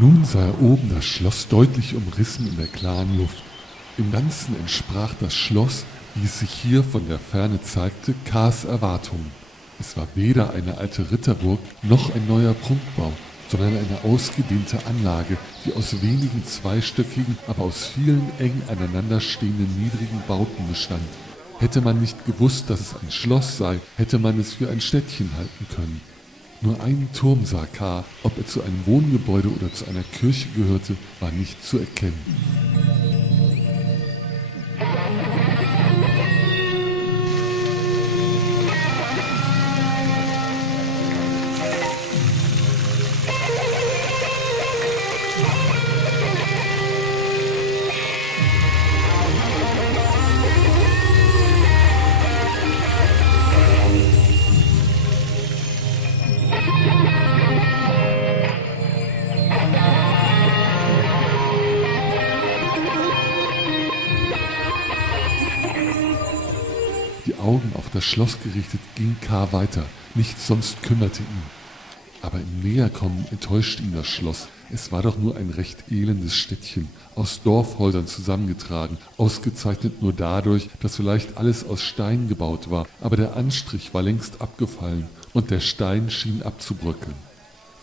Nun sah er oben das Schloss deutlich umrissen in der klaren Luft. Im Ganzen entsprach das Schloss, wie es sich hier von der Ferne zeigte, Kars Erwartungen. Es war weder eine alte Ritterburg noch ein neuer Prunkbau, sondern eine ausgedehnte Anlage, die aus wenigen zweistöckigen, aber aus vielen eng aneinanderstehenden niedrigen Bauten bestand. Hätte man nicht gewusst, dass es ein Schloss sei, hätte man es für ein Städtchen halten können. Nur einen Turm sah K., ob er zu einem Wohngebäude oder zu einer Kirche gehörte, war nicht zu erkennen. Die Augen auf das Schloss gerichtet, ging K. weiter. Nichts sonst kümmerte ihn. Aber im Näherkommen enttäuschte ihn das Schloss. Es war doch nur ein recht elendes Städtchen, aus Dorfhäusern zusammengetragen, ausgezeichnet nur dadurch, dass vielleicht alles aus Stein gebaut war, aber der Anstrich war längst abgefallen und der Stein schien abzubröckeln.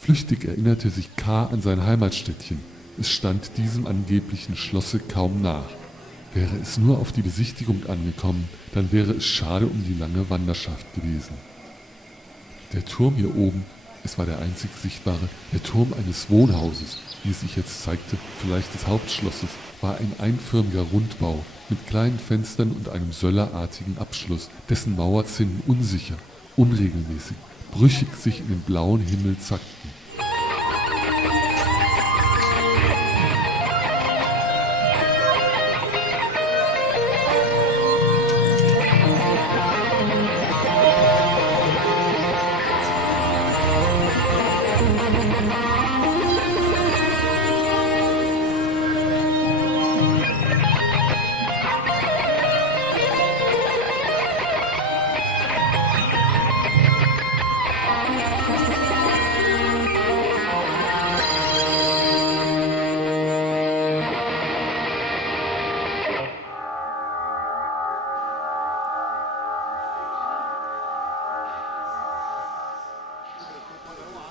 Flüchtig erinnerte sich K. an sein Heimatstädtchen. Es stand diesem angeblichen Schlosse kaum nach. Wäre es nur auf die Besichtigung angekommen, dann wäre es schade um die lange Wanderschaft gewesen. Der Turm hier oben, es war der einzig sichtbare, der Turm eines Wohnhauses, wie es sich jetzt zeigte, vielleicht des Hauptschlosses, war ein einförmiger Rundbau mit kleinen Fenstern und einem söllerartigen Abschluss, dessen Mauerzinnen unsicher, unregelmäßig, brüchig sich in den blauen Himmel zackten.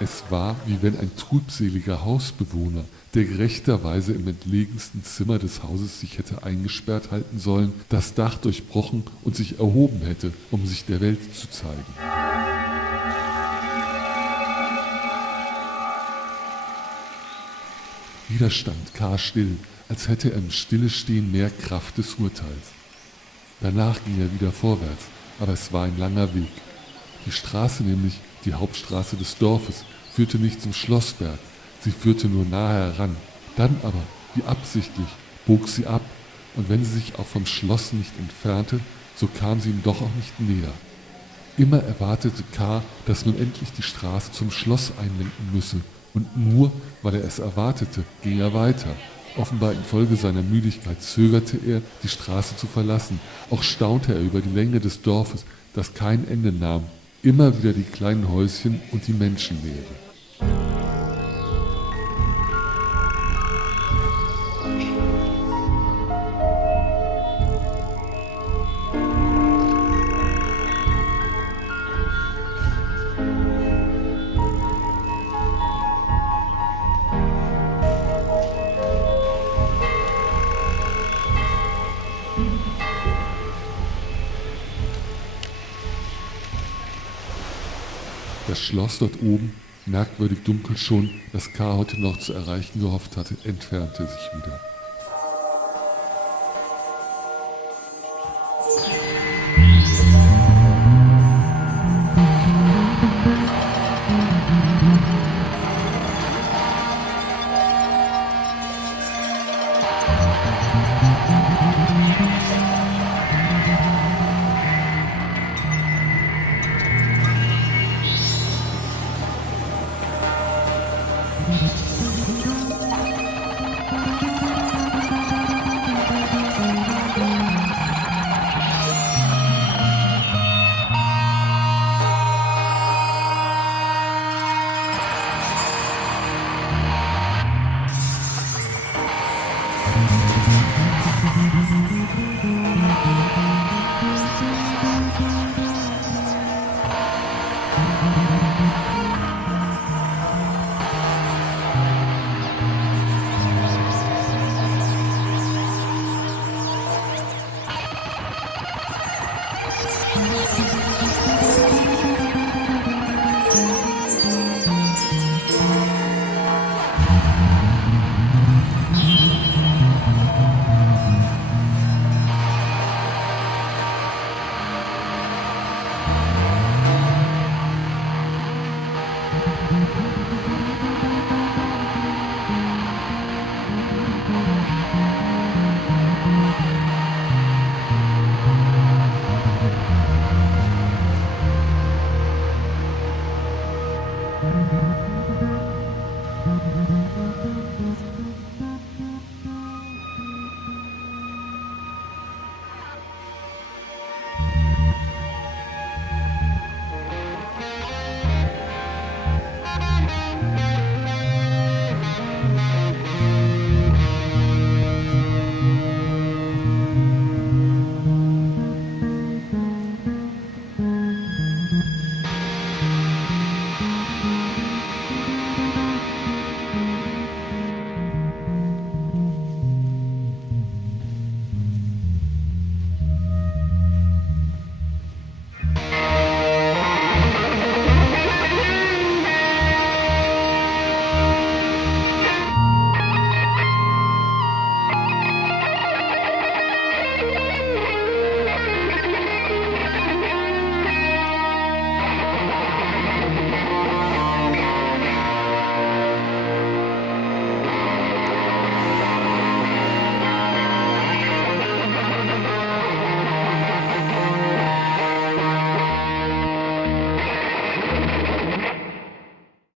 Es war, wie wenn ein trübseliger Hausbewohner, der gerechterweise im entlegensten Zimmer des Hauses sich hätte eingesperrt halten sollen, das Dach durchbrochen und sich erhoben hätte, um sich der Welt zu zeigen. Wieder stand K. still, als hätte er im Stillestehen mehr Kraft des Urteils. Danach ging er wieder vorwärts, aber es war ein langer Weg. Die Straße nämlich, die Hauptstraße des Dorfes, führte nicht zum Schlossberg, sie führte nur nahe heran. Dann aber, wie absichtlich, bog sie ab, und wenn sie sich auch vom Schloss nicht entfernte, so kam sie ihm doch auch nicht näher. Immer erwartete K., dass nun endlich die Straße zum Schloss einlenken müsse, und nur, weil er es erwartete, ging er weiter. Offenbar infolge seiner Müdigkeit zögerte er, die Straße zu verlassen. Auch staunte er über die Länge des Dorfes, das kein Ende nahm. Immer wieder die kleinen Häuschen und die Menschenlehre. Das Schloss dort oben, merkwürdig dunkel schon, das K. heute noch zu erreichen gehofft hatte, entfernte sich wieder.